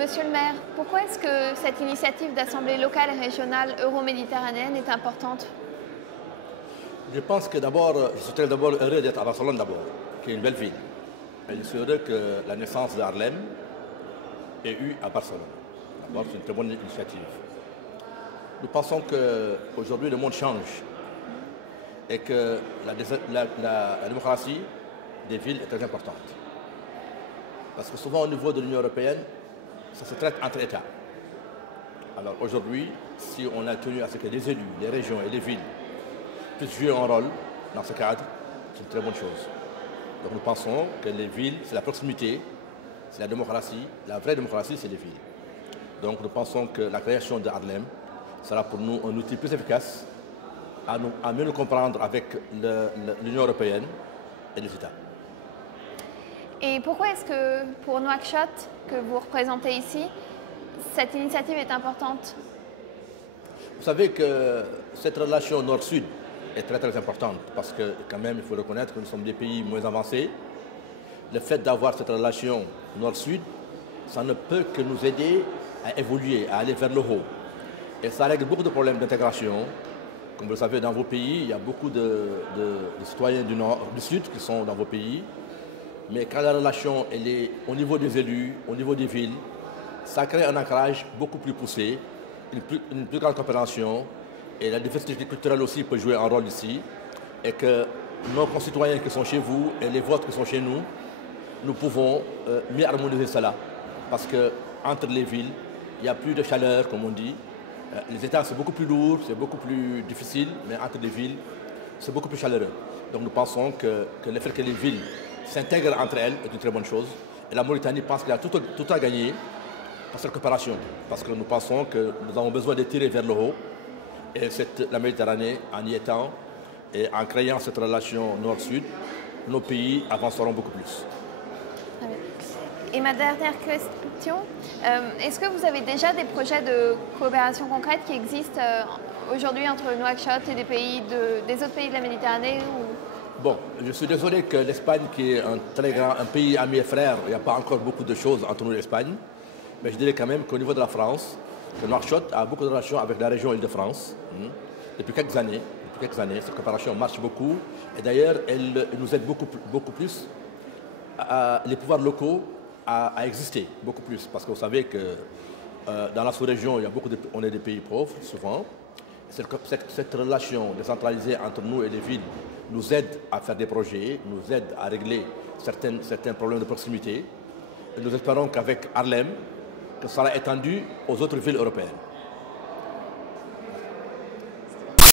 Monsieur le maire, pourquoi est-ce que cette initiative d'assemblée locale et régionale euro-méditerranéenne est importante? Je pense que d'abord, je suis d'abord heureux d'être à Barcelone d'abord, qui est une belle ville. Et je suis heureux que la naissance d'Harlem ait eu à Barcelone. D'abord, c'est une très bonne initiative. Nous pensons qu'aujourd'hui, le monde change et que la démocratie des villes est très importante. Parce que souvent, au niveau de l'Union européenne, ça se traite entre États. Alors aujourd'hui, si on a tenu à ce que les élus, les régions et les villes puissent jouer un rôle dans ce cadre, c'est une très bonne chose. Donc nous pensons que les villes, c'est la proximité, c'est la démocratie. La vraie démocratie, c'est les villes. Donc nous pensons que la création de Harlem sera pour nous un outil plus efficace à mieux nous comprendre avec l'Union européenne et les États. Et pourquoi est-ce que pour Nouakchott, que vous représentez ici, cette initiative est importante? Vous savez que cette relation nord-sud est très très importante parce que quand même il faut reconnaître que nous sommes des pays moins avancés. Le fait d'avoir cette relation nord-sud, ça ne peut que nous aider à évoluer, à aller vers le haut. Et ça règle beaucoup de problèmes d'intégration. Comme vous le savez, dans vos pays, il y a beaucoup de citoyens du nord, du sud qui sont dans vos pays. Mais quand la relation elle est au niveau des élus, au niveau des villes, ça crée un ancrage beaucoup plus poussé, une plus grande compréhension, et la diversité culturelle aussi peut jouer un rôle ici, et que nos concitoyens qui sont chez vous et les vôtres qui sont chez nous, nous pouvons mieux harmoniser cela. Parce qu'entre les villes, il n'y a plus de chaleur, comme on dit. Les États, c'est beaucoup plus lourd, c'est beaucoup plus difficile, mais entre les villes, c'est beaucoup plus chaleureux. Donc nous pensons que le fait que les villes s'intègrent entre elles est une très bonne chose. Et la Mauritanie pense qu'il a tout à gagner par cette coopération. Parce que nous pensons que nous avons besoin de tirer vers le haut. Et la Méditerranée, en y étant et en créant cette relation nord-sud, nos pays avanceront beaucoup plus. Et ma dernière question, est-ce que vous avez déjà des projets de coopération concrète qui existent aujourd'hui entre Nouakchott et des autres pays de la Méditerranée Bon, je suis désolé que l'Espagne, qui est un pays ami et frère, il n'y a pas encore beaucoup de choses entre nous et l'Espagne. Mais je dirais quand même qu'au niveau de la France, que Nouakchott a beaucoup de relations avec la région Île-de-France depuis quelques années. Cette coopération marche beaucoup. Et d'ailleurs, elle nous aide beaucoup plus, les pouvoirs locaux, à exister beaucoup plus. Parce que vous savez que dans la sous-région, on est des pays pauvres, souvent. Cette relation décentralisée entre nous et les villes nous aide à faire des projets, nous aide à régler certains problèmes de proximité. Et nous espérons qu'avec Harlem, que ça sera étendu aux autres villes européennes.